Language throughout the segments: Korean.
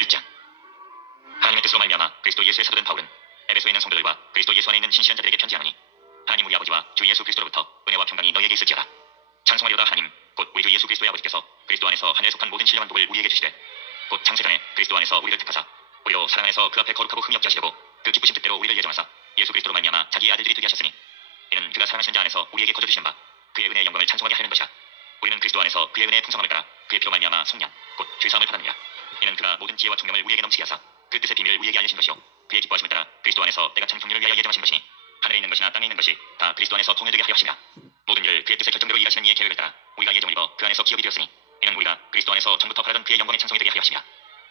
1장. 하나님의 뜻으로 말미암아 그리스도 예수의 사도된 바울은 에베소에 있는 성도들과 그리스도 예수 안에 있는 신실한 자들에게 편지하노니 하나님 우리 아버지와 주 예수 그리스도로부터 은혜와 평강이 너희에게 있을지어다. 찬송하리로다 하나님 곧 우리 주 예수 그리스도의 아버지께서 그리스도 안에서 하늘에 속한 모든 신령한 복을 우리에게 주시되 곧 창세전에 그리스도 안에서 우리를 택하사 우리로 사랑 안에서 그 앞에 거룩하고 흠이 없게 하시려고 그 기쁘신 뜻대로 우리를 예정하사 예수 그리스도로 말미암아 자기의 아들들이 되게 하셨으니 이는 그가 사랑하시는 자 안에서 우리에게 거저 주신 바 그의 은혜의 영광을 찬송하게 하려는 것이야 우리는 그리스도 안에서 그의 은혜의 풍성함을 따라 그의 피로 말미암아 성량 곧 죄사함을 받았느냐 이는 그가 모든 지혜와 총명을 우리에게 넘치게 하사 그 뜻의 비밀을 우리에게 알리신 것이요. 그의 기뻐하심을 따라 그리스도 안에서 때가 참 정리를 위하여 예정하신 것이니 하늘에 있는 것이나 땅에 있는 것이 다 그리스도 안에서 통일되게 하여 하시니라 모든 일을 그의 뜻의 결정대로 일하시는 이의 계획을 따라 우리가 예정을 입어 그 안에서 기업이 되었으니 이는 우리가 그리스도 안에서 전부터 바라던 그의 영광의 찬송이 되게 하여 하시니라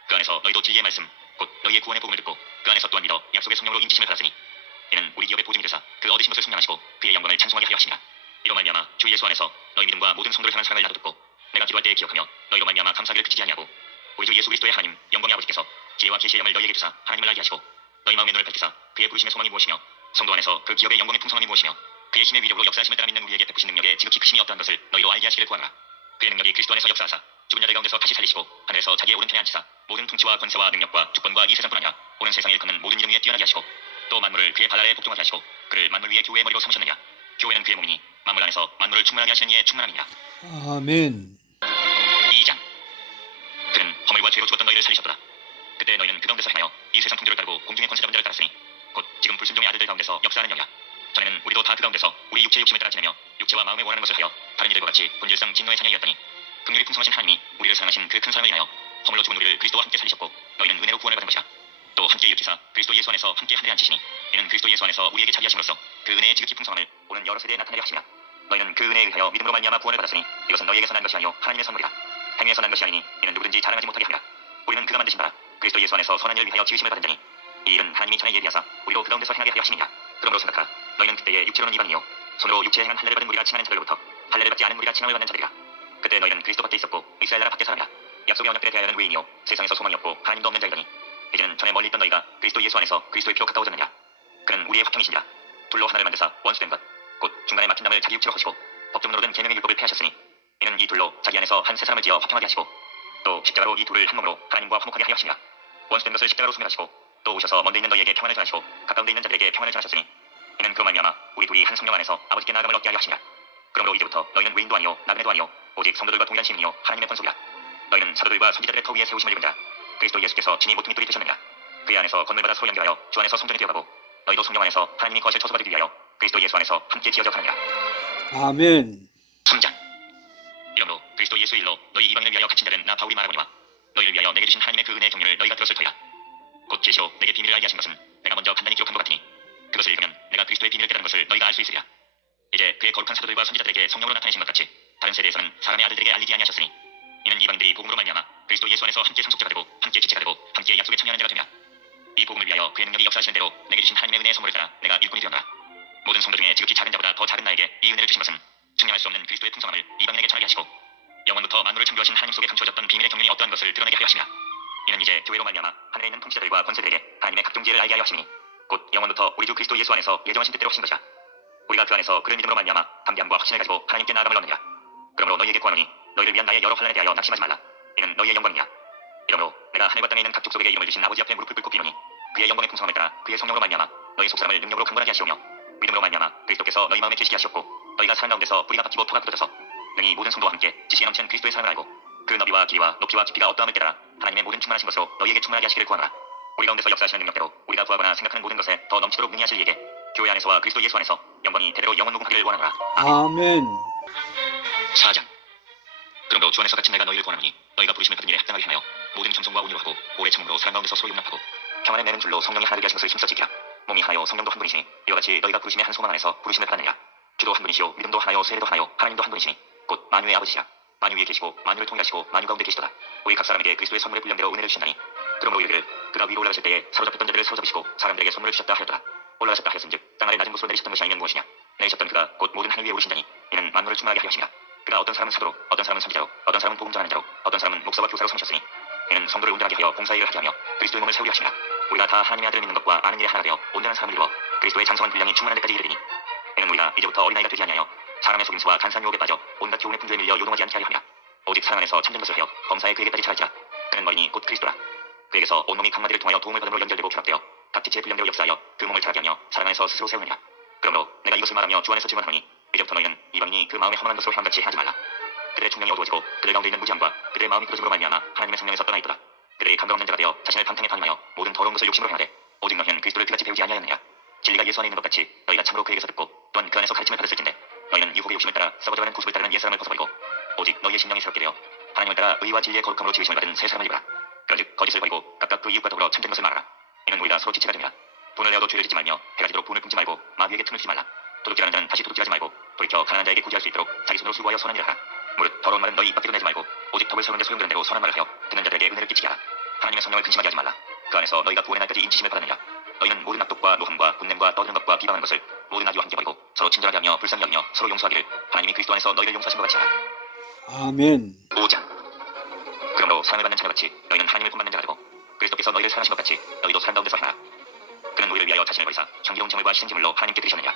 그 안에서 너희도 진리의 말씀 곧 너희의 구원의 복음을 듣고 그 안에서 또한 믿어 약속의 성령으로 인치심을 받았으니 이는 우리 기업의 보증이 되사 그 얻으신 것을 성량하시고 그의 영광을 찬송하게 하여 하시니라 이로 말미암아 주 예수 안에서 너희 믿음과 모든 성도를 향한 사랑을 나도 듣고 내가 기도할 때에 기억하며 너희로 말미암아 감사하기를 그치지 아니하고 우리 주 예수 그리스도의 하나님 영광의 아버지께서 지혜와 계시의 영을 너희에게 주사 하나님을 알게 하시고 너희 마음의 눈을 밝히사 그의 부르심의 소망이 무엇이며 성도 안에서 그 기업의 영광의 풍성함이 무엇이며 그의 힘의 위력으로 역사하심을 따라 믿는 우리에게 베푸신 능력의 지극히 크심이 어떠한 것을 너희로 알게 하시기를 구하노라. 그의 능력이 그리스도 안에서 역사하사 죽은 자들 가운데서 다시 살리시고 하늘에서 자기의 오른편에 앉히사 모든 통치와 권세와 능력과 주권과 이 세상뿐 아니라 오는 세상에 일컫는 모든 이름 위에 뛰어나게 하시고 또 만물을 그의 발 아래에 복종하게 하시고 그를 만물 위에 교회의 머리로 삼으셨느냐. 교회는 그의 몸이니 만물 안에서 만물을 충만하게 하시는 이의 충만함이니라 아멘. 2장 그는 허물과 죄로 죽었던 너희를 살리셨더라. 그때 너희는 그 가운데서 행하여 이 세상 통제를 따르고 공중의 권세 잡은 자를 따랐으니 곧 지금 불순종의 아들들 가운데서 역사하는 영이라 전에는 우리도 다 그 가운데서 우리 육체의 욕심을 따라 지내며 육체와 마음에 원하는 것을 하여 다른 이들과 같이 본질상 진노의 사냥이었더니 긍휼이 풍성하신 하나님이 우리를 사랑하신 그 큰 사랑을 인하여 허물로 죽은 우리를 그리스도와 함께 살리셨고 너희는 은혜로 구원을 받은 것이라 또 함께 일으키사 그리스도 예수 안에서 함께 하늘에 앉히시니 이는 그리스도 예수 안에서 우리에게 자기 하심으로써 그 은혜의 지극히 풍성함을 오는 여러 세대에 나타내려 하시니라 너희는 그 은혜에 의하여 믿음으로 말미암아 구원을 받았으니 이것은 너희에게서 난 것이 아니요 하나님의 선물이라 행위에서 난 것이 아니니 이는 누구든지 자랑하지 못하게 하니라 우리는 그가 만드신 바라. 그리스도 예수 안에서 선한 일을 위하여 지으심을 받은 자니 이 일은 하나님이 전에 예비하사 우리로 그 가운데서 행하게 하여 하시느냐 그러므로 생각하라 너희는 그때에 육체로는 이방이요. 손으로 육체에 행한 할례를 받은 우리가 칭하는 자들로부터 할례를 받지 않은 우리가 칭함을 받는 자들이라. 그때 너희는 그리스도 밖에 있었고 이스라엘 나라 밖에 사람이라. 약속의 언약들에 대하여는 외인이요. 세상에서 소망이 없고 하나님도 없는 자이더니 이제는 전에 멀리 있던 너희가 그리스도 예수 안에서 그리스도의 피로 가까워졌느냐. 그는 우리의 화평이시니라. 둘로 하나를 만드사 원수된 것 곧 중간에 막힌 담을 자기 육체로 하시고 법정으로 된 계명의 율법을 폐하셨으니 이는 이 둘로 자기 안에서 한 세 사람을 지어 화평하게 하시고 또 십자가로 이 둘을 한 몸으로 하나님과 화목하게 하여 하시니라. 원수된 것을 십자가로 소멸하시고 또 오셔서 먼데 있는 너희에게 평안을 전하시고 가까운 데 있는 자들에게 평안을 전하셨으니 이는 그로 말미암아 우리 둘이 한 성령 안에서 아버지께 나아감을 얻게 하여 하시니라. 그러므로 이제부터 너희는 외인도 아니요 나그네도 아니요 오직 성도들과 동일한 시민이요 하나님의 권속이라. 너희는 사도들과 선지자들의 터 위에 세우심을 입은 자 그리스도 예수께서 친히 모퉁이 돌이 되셨느니라. 그의 안에서 건물받아 서로 연결하여 주 안에서 성전이 되어가고 너희도 성령 안에서 하나님이 거실 처소받기 위하여 그리스도 예수 안에서 함께 지어져 가느니라. 아멘. 3장 이러므로 그리스도 예수 일로 너희 이방인을 위하여 갇힌 자는 나 바울이 말하거니와 너희를 위하여 내게 주신 하나님의 그 은혜의 경륜을 너희가 들었을 터이라 곧 계시로 내게 비밀을 알게 하신 것은 내가 먼저 간단히 기록한 것 같으니 그것을 읽으면 내가 그리스도의 비밀을 깨달은 것을 너희가 알 수 있으리라. 이제 그의 거룩한 사도들과 선지자들에게 성령으로 나타내신 것 같이 다른 세대에서는 사람의 아들들에게 알리지 아니하셨으니 이는 이방인들이 복음으로 말미암아 그리스도 예수 안에서 함께 상속자가 되고 함께 지체가 되고 함께 약속에 참여하는 자가 되며 이 복음을 위하여 그의 능력이 역사하시는 대로 내게 주신 하나님의 은혜의 선물을 따라 내가 일꾼이 되었노라. 모든 성도 중에 지극히 작은 자보다 더 작은 나에게 이 은혜를 주신 것은 측량할 수 없는 그리스도의 풍성함을 이방인에게 전하게 하시고 영원부터 만물을 창조하신 하나님 속에 감추어졌던 비밀의 경륜이 어떠한 것을 드러내게 하시니라 이는 이제 교회로 말미암아 하늘에 있는 통치자들과 권세들에게 하나님의 각종 지혜를 알게 하여 하시니 곧 영원부터 우리 주 그리스도 예수 안에서 예정하신 뜻대로 하신 것이야 우리가 그 안에서 그를 믿음으로 말미암아 담대함과 확신을 가지고 하나님께 나아감을 얻느니라. 그러므로 너희에게 구하노니 너희를 위한 나의 여러 환란에 대하여 낙심하지 말라. 이는 너희의 영광이냐 이러므로 내가 하늘과 땅에 있는 각 족속에게 이름을 주신 아버지 앞에 무릎을 꿇고 비노니 그의 영광의 풍성함을 따라 그의 성령으로 말미암아 너희 속사람을 능력으로 강건하게 하시오며 믿음으로 말미암아 그리스도께서 너희 마음에 계시게 하시었고 너희가 사랑 가운데서 뿌리가 박히고 토가 굳어져서 능히 모든 성도와 함께 지식에 넘치는 그리스도의 사랑을 알고 그 너비와 길이와 높이와 깊이가 어떠함을 깨달아 하나님의 모든 충만하신 것으로 너희에게 충만하게 하시기를 구하노라. 우리 가운데서 역사하시는 능력대로 우리가 구하거나 생각하는 모든 것에 더 넘치도록 능히 하실 이에게 교회 안에서와 그리스도 예수 안에서 영광이 대대로 영원 무궁하기를 원하노라. 아멘. 4장 그러므로 주 안에서 갇힌 내가 너희를 구하노니 너희가 부르심을 받은 일에 합당하게 하며 모든 겸손과 온유로 하고 오래 참음으로 사랑 가운데서 서로 용납하고 평안에 내는 줄로 성령이 하나 되게 하신 것을 힘써 지키라. 몸이 하나요 성령도 한 분이시니 이와 같이 너희가 부르심의 한 소망 안에서 부르심을 받느니라. 주도 한 분이시요 믿음도 하나요 세례도 하나요 하나님도 한 분이시니 곧 만유의 아버지시라. 만유 위에 계시고 만유를 통일하시고 만유 가운데 계시도다. 우리 각 사람에게 그리스도의 선물의 분량대로 은혜를 주신다니. 그러므로 이르기를 그가 위로 올라가실 때에 사로잡혔던 자들을 사로잡으시고 사람들에게 선물을 주셨다 하였더라. 올라가셨다 하였은즉 땅 아래 낮은 곳으로 내리셨던 것이 아니면 무엇이냐? 내리셨던 그가 곧 모든 하늘 위에 오르신다니. 이는 만물을 충만하게 하시니라. 그가 어떤 사람은 사도로 어떤 사람은 선지자로 어떤 사람은 복음 전하는 자로 어떤 사람은 목사와 교사로 삼으셨으니. 이는 성도를 온전하게 하여 봉사의 일을 하게 하며 그리스도의 몸을 세우게 하시니라. 우리가 다 하나님의 아들을 믿는 것과 아는 일에 하나 되어 온전한 사람을 이루어 그리스도의 장성한 분량이 충만한 데까지 이르리니. 이는 우리가 이제부터 어린아이가 되지 아니하여 사람의 속임수와 간사한 유혹에 빠져 온갖 교훈의 풍조에 밀려 요동하지 않게 하려 함이라 오직 사랑 안에서 참된 것을 하여 범사의 그에게까지 차지라 그는 머리니 곧 그리스도라. 그에게서 온몸이 강마디를 통하여 도움을 받음으로 연결되고 결합되어 각 지체의 분량대로 역사하여 그 몸을 자라게 하며 사랑 안에서 스스로 세우느냐 그러므로 내가 이것을 말하며 주 안에서 증언하노니 이제부터 너희는 이방인이 그 마음에 허망한 것으로 향같이 하지 말라. 그들의 총명이 어두워지고 그들 가운데 있는 무지함과 그들의 마음이 부러짐으로 말미암아 하나님의 성령에서 떠나 있도다. 그들의 감각 없는 자가 되어 자신을 방탕에 방임하여 모든 더러운 것을 욕심으로 행하되 오직 너희는 그리스도를 그같이 배우지 아니하였느냐 진리가 예수 안에 있는 것 같이 너희가 참으로 그에게서 듣고 또한 그 안에서 가르침을 받았을진데 너희는 유혹의 욕심을 따라 썩어져가는 구습을 따르는 옛사람을 벗어버리고 오직 너희의 심령이 새롭게 되어 하나님을 따라 의와 진리의 거룩함으로 지으심을 받은 새 사람을 입어라. 그러즉 거짓을 버리고 각각 그 이웃과 더불어 참된 것을 말하라. 이는 우리가 서로 지체가 됩니다. 돈을 내어도 죄를 짓지 말며 해가 지도록 돈을 끊지 말고 마귀에게 틈을 주지 말라. 도둑질하는 자는 다시 도둑질하지 말고 돌이켜 가난한 자에게 구제할 수 있도록 자기 손으로 수고하여 선한 일을 하라. 무릇 더러운 말은 너희 입 밖에도 내지 말고 오직 덕을 세우는 데 소용되는 대로 선한 말을 하여 듣는 자들에게 은혜를 끼치게 하라. 하나님의 성령을 근심하게 하지 말라. 그 안에서 너희가 구원의 날까지 인치심을 받느냐? 너희는 모든 악독과 노함과 분냄과 떠드는 것과 비방하는 것을 모든 악의와 함께 버리고 서로 친절하게 하며 불쌍히 여기며 서로 용서하기를 하나님이 그리스도 안에서 너희를 용서하신 것 같이 하라. 아멘. 5장 그러므로 사랑을 받는 자같이 너희는 하나님을 본받는 자가 되고 그리스도께서 너희를 사랑하신 것 같이 너희도 사람 가운데서 행하라. 그는 우리를 위하여 자신을 버리사 정기로운 제물과 희생제물로 하나님께 드리셨느냐?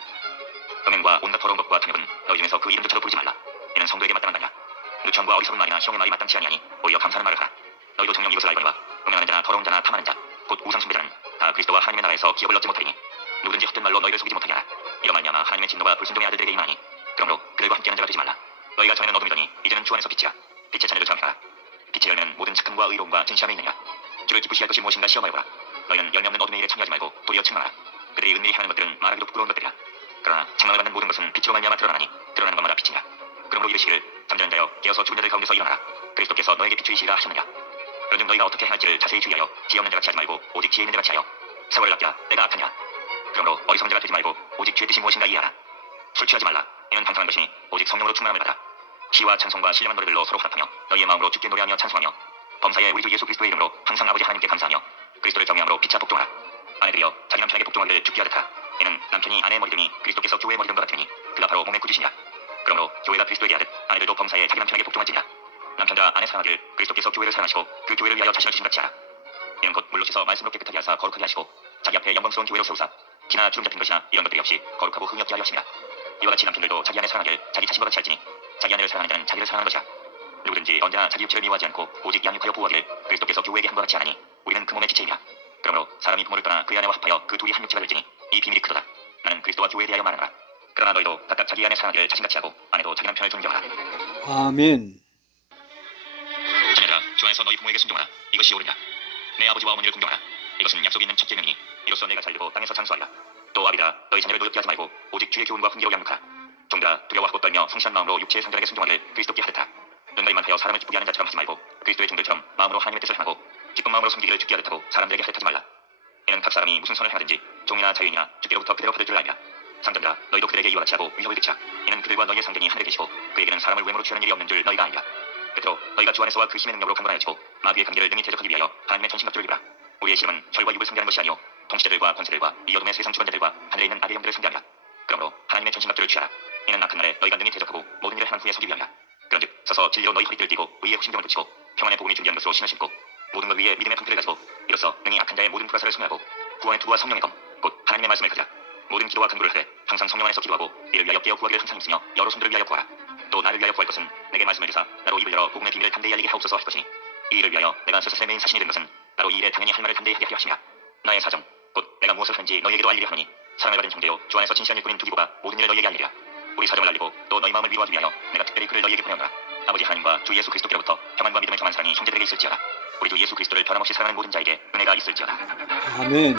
음행과 온갖 더러운 것과 탐욕은 너희 중에서 그 이름조차도 부르지 말라. 이는 성도에게 마땅한 말이야 누천과 어리석은 말이나 시험의 말이 마땅치 아니하니 오히려 감사하는 말을 하라. 너희도 정녕 이것을 알거니와 음행하는 자나 더러운 자나 탐하는 자 곧 우상 숭배자는 다 그리스도와 하나님의 나라에서 기업을 얻지 못하리니 누구든지 헛된 말로 너희를 속이지 못하게 하라 말미암아 하나님의 진노가 불순종의 아들들에게 임하니 그러므로 그들과 함께하는 자가 되지 말라. 너희가 전에는 어둠이더니 이제는 주 안에서 빛이야 빛의 자녀를 정하라. 빛의 열매는 모든 착함과 의로움과 진실함에 있느냐? 주를 기쁘시할 것이 무엇인가 시험하여보라. 너희는 열매 없는 어둠의 일에 참여하지 말고 도리어 측망하라. 그들이 은밀히 하는 것들은 말하기도 부끄러운 것들이라. 그러나 책망을 받는 모든 것은 빛으로 말미암아 드러나니 드러나는 것마다 빛이냐 그러므로 이르시기를 잠자는 자여 깨어서 죽은 자들 가운데서 일어나라. 그리스도께서 너에게 비추이시라 하셨느냐? 그런즉 너희가 어떻게 행할지를 자세히 주의하여 지혜 없는 자같이 하지 말고 오직 지혜 있는 자같이 하여 세월을 아끼라 내가 악하냐 그러므로 어리석은 자가 되지 말고 오직 죄 뜻이 무엇인가 이해하라. 술 취하지 말라. 이는 방탕한 것이니 오직 성령으로 충만함을 받아. 시와 찬송과 신령한 노래들로 서로 화답하며 너희의 마음으로 주께 노래하며 찬송하며 범사에 우리 주 예수 그리스도의 이름으로 항상 아버지 하나님께 감사하며 그리스도를 경외함으로 피차 복종하라. 아내들이여 자기 남편에게 복종하기를 죽게 하듯하라 이는 남편이 아내의 머리등이 그리스도께서 교회의 머리등 것 같으니 그가 바로 몸의 구주시냐 그러므로 교회가 그리스도에게 하듯 아내들도 범사에 자기 남편에게 복종할지냐 남편들아 아내 사랑하기를 그리스도께서 교회를 사랑하시고 그 교회를 위하여 자신을 주신 같이 하라. 이는 곧 물로 씻어 말씀으로 깨끗하게 하사 거룩하게 하시고 자기 앞에 영광스러운 교회로 세우사 기나 주름 같은 것이나 이런 것들이 없이 거룩하고 흥없게 하려 하시니라 이와 같이 남편들도 자기 아내 사랑하기를 자기 자신과 같이 할지니 자기 아내를 사랑하는 자는 자기를 사랑하는 것이야 누구든지 언제나 자기 육체를 미워하지 않고 오직 양육하여 보호하기를 그리스도께서 교회에게 한 것 같이 하나니 우리는 그 몸의 지체이냐 그러므로 사람이 부모를 떠나 그의 아내와 합하여 그 둘이 한 육체가 될지니 이 비밀이 크도다. 나는 그리스도와 교회에 대하여 말하노라. 그러나 너희도 각각 자기 아내 사랑하기를 자신같이 하고 아내도 자기 남편을 존경하라. 아멘. 자녀들아 주 안에서 너희 부모에게 순종하라. 이것이 옳으냐 내 아버지와 어머니를 공경하라 이것은 약속이 있는 첫 계명이니 이로써 내가 잘되고 땅에서 장수하리라. 또 아비들아 너희 자녀를 노엽게 하지 말고 오직 주의 교훈과 훈계로 양육하라 종들아 두려워하고 떨며 성실한 마음으로 육체의 상들에게 순종하기를 그리스도께 하듯하라 눈가리만 하여 사람을 기쁘게 하는 자처럼 하지 말고 그리스도의 종들처럼 마음으로 하나님의 뜻을 행하고 기쁜 마음으로 섬기기를 주께 하듯하고 사람들에게 하듯하지 말라. 이는 각 사람이 무슨 선을 행하든지 종이나 자유이나 주께로부터 그대로 받을 줄 알미라. 상전들아 너희도 그들에게 이와 같이 하고 위협을 그치라 이는 그들과 너희의 상전이 하늘에 계시고 그에게는 사람을 외모로 취하는 일이 없는 줄 너희가 아니라. 베드로 너희가 주 안에서와 그 힘의 능력으로 강건하여지고 마귀의 관계를 능히 대적하기 위하여 하나님의 전신갑주를 입으라 우리의 시험은 혈과 육을 상대하는 것이 아니요 통치자들과 권세들과 이 어둠의 세상 주관자들과 하늘에 있는 아의 영들을 상대하리라. 그러므로 하나님의 전신갑주를 취하라. 이는 악한 날에 너희가 능히 대적하고 모든 일을 한 후에 서기 위함이라. 그런즉 서서 진리로 너희 허리띠를 띠고 의의 후심병을 붙이고 평안의 복음이 준비한 것으로 신을 신고 모든 것 위에 믿음의 통틀을 가지고 이로써 능히 악한 자의 모든 불화사를 소멸하고 구원의 투와 성령의 검 곧 하나님의 말씀을 가지라. 모든 기도와 간구를 하되 항상 성령 안에서 기도하고 이를 위하여 깨어 구하기를 항상 있으며 여러 손들을 위하여 구하라. 또 나를 위하여 구할 것은 내게 말씀을 주사 나로 입을 열어 복음의 비밀을 담대히 알리게 하옵소서 할 것이니 이 일을 위하여 내가 스스로의 메인 사신이 된 것은 나로 이 일에 당연히 할 말을 담대히 하게 하심이라 나의 사정 곧 내가 무엇을 하는지 너희에게도 알리려 하노니 사랑을 받은 형제요 주 안에서 진실한 일꾼인 두기고가 모든 일을 너희에게 알리리라. 우리 사정을 알리고 또 너희 마음을 위로하기 위하여 내가 특별히 그를 너희에게 보내노라. 아버지 하나님과 주 예수 그리스도께로부터 평안과 믿음을 경한 사랑이 형제들에게 있을지어다. 우리 주 예수 그리스도를 변함없이 사랑하는 모든 자에게 은혜가 있을지어다. 아멘.